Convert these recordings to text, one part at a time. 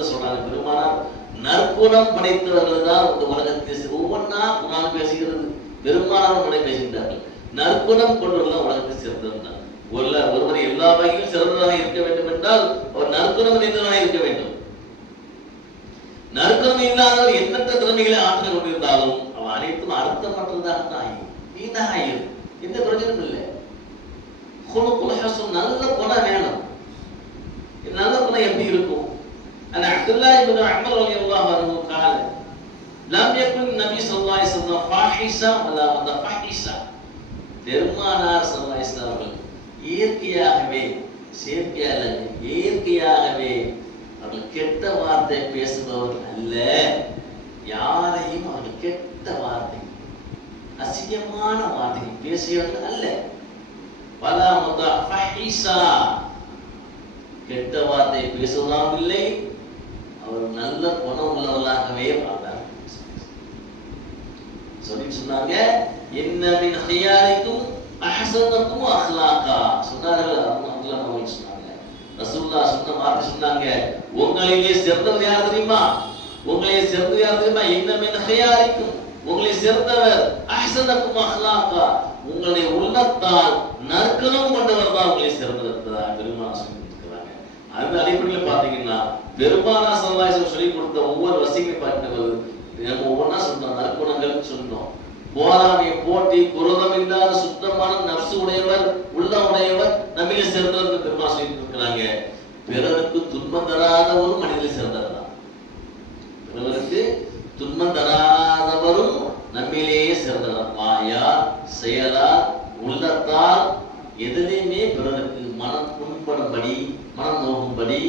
அர்த்தத்தை சொல்றாங்க. பெருமானார் நற்குணம் படைத்தவர்கள் தான் இந்த உலகத்தில் ஒவ்வொன்றா குர்ஆன் பேசுகிறது. பெருமானார் முறை பேசுகிறார்கள். நற்குணம் கொண்டவர்கள் தான் உலகத்தில் சிறந்தவர்கள். ஒருவர் எல்லா வகையிலும் சிறந்ததாக இருக்க வேண்டும் என்றால் அவர் நற்குணம் நிறைந்தவராக இருக்க வேண்டும். நற்குணம் இல்லாதவர் எண்ணற்ற திறமைகளை ஆற்றல் கொண்டிருந்தாலும் அவன் அனைத்தும் அர்த்தமற்றதாக தான் ஆகும், வீணாக ஆகும், எந்த பிரயோஜனமும் இல்லை. நல்ல குணம் வேணும். நல்ல குணம் எப்படி இருக்கும்? அப்துல்லாஹ் இப்னு உமர் ரலியல்லாஹு அன்ஹு قال لم يكن النبي صلى الله عليه وسلم فاحشا ولا متفحشا. பெருமானார் ஸல்லல்லாஹு அலைஹி வஸல்லம் அவர்கள் இயற்கையாகவே அவர்கள் கெட்ட வார்த்தை பேசுபவர் அல்ல. யாரையும் அவர்கள் கெட்ட வார்த்தை அசிங்கமான வார்த்தை பேசியவர்கள் அல்ல. வலா முதஃபஹிஸா, கெட்ட வார்த்தை பேசுவதாம் இல்லை. அவர் நல்ல குணம் உள்ளவர்களாகவே வாழ்ந்தார். சொன்னாங்க, இன்ன மின் ஹியாரிக்கும் அஹ்ஸனுக்கும் அஹ்லாகா சொன்னார்கள். அல்லாஹ் நபி சொன்னாங்க, ரசூலுல்லாஹ் சொன்ன வார்த்தை சொன்னாங்க, உங்களிலே சிறந்தவர் யார் தெரியுமா? உங்களிலே சிறந்தவர் யார் தெரியுமா? இன்ன மின் ஹியாரிக்கும், உங்களை சிறந்தவர் அஹ்ஸனுக்கும் அஹ்லாகா, உங்களுடைய உள்ளத்தால் நற்குணம் கொண்டவர் தான் உங்களை சிறந்தவர். பெருமானார் சொல்லி கொடுக்கிறாங்க. அந்த அடிப்படையில் பாத்தீங்கன்னா பெருமானார் ஸல்லல்லாஹு அலைஹி வஸல்லம் சொல்லி கொடுத்த ஒவ்வொரு வசீகை பார்க்கிறது நம்ம ஒவ்வொன்றா சொன்னோம். நற்குணங்கள் சொன்னோம். போராமை, போட்டி, குரோதம் இல்லாத சுத்தமான நப்சு உடையவர், உள்ள உடையவர் நம்மிலே சிறந்தவர் பெருமானார் சொல்லி இருக்கிறாங்க. பிறருக்கு துன்பம் தராத ஒரு மனிதனை சிறந்தவர் தான். பிறருக்கு துன்பம் தராதவரும் நம்மிலேயே சிறந்தவர். வாயா, செயலா, உள்ளத்தால் எதிலையுமே பிறருக்கு மனம் புண்படும்படி, மனம் நோகும்படி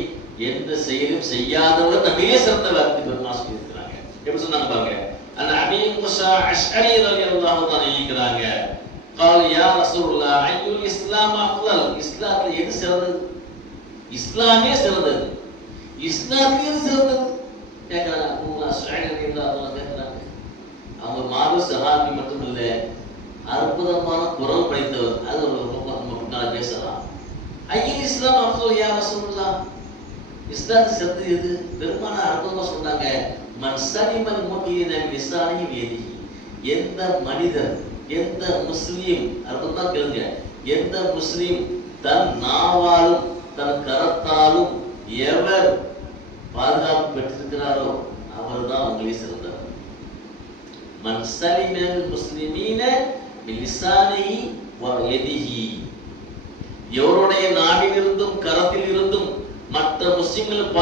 எந்த செயலும் செய்யாதவர் நம்மிலே சிறந்தவர் பெருமானார் சொல்லி இருக்கிறாங்க. எப்படி சொன்னாங்க பாருங்க. அந்த அபீ மூஸா அஷ்அரி ரலியல்லாஹு தஆலா இருக்கிறாங்க. قال يا رسول الله اي الاسلام افضل. இஸ்லாத்துல எது சிறந்தது? இஸ்லாமே சிறந்தது. இஸ்லாமே சிறந்தது கேக்குறாங்க. அபூ அஷ்அரி ரலியல்லாஹு தஆலா கேக்குறாங்க. அவங்க மாறு சஹாபி மட்டும் இல்ல, அற்புதமான குரல் படைத்தவர். அது நம்ம பின்னால பேசலாம். ஐயில் இஸ்லாம் அஃதல் யா ரசூலுல்லாஹ், இஸ்லாத்து சிறந்தது எது? பெருமானார் அற்புதமா சொன்னாங்க, மன் சலிமல் முஃமினீன மின் லிசானிஹி வ யதிஹி. எந்த மனிதர், எந்த முஸ்லிம், அர்த்தமா கேளுங்க, எந்த முஸ்லிம் தன் நாவாலும் தன் கரத்தாலும் எவர் பாதுகாப்பு பெற்றிருக்கிறாரோ அவர்தான் உங்களே சிறந்தவர். மன் சலிமல் முஸ்லிமீன மின் லிசானிஹி வ யதிஹி. எவருடைய நாவிலிருந்தும் கரத்தில் இருந்தும் மற்ற முஸ்லிம்கள்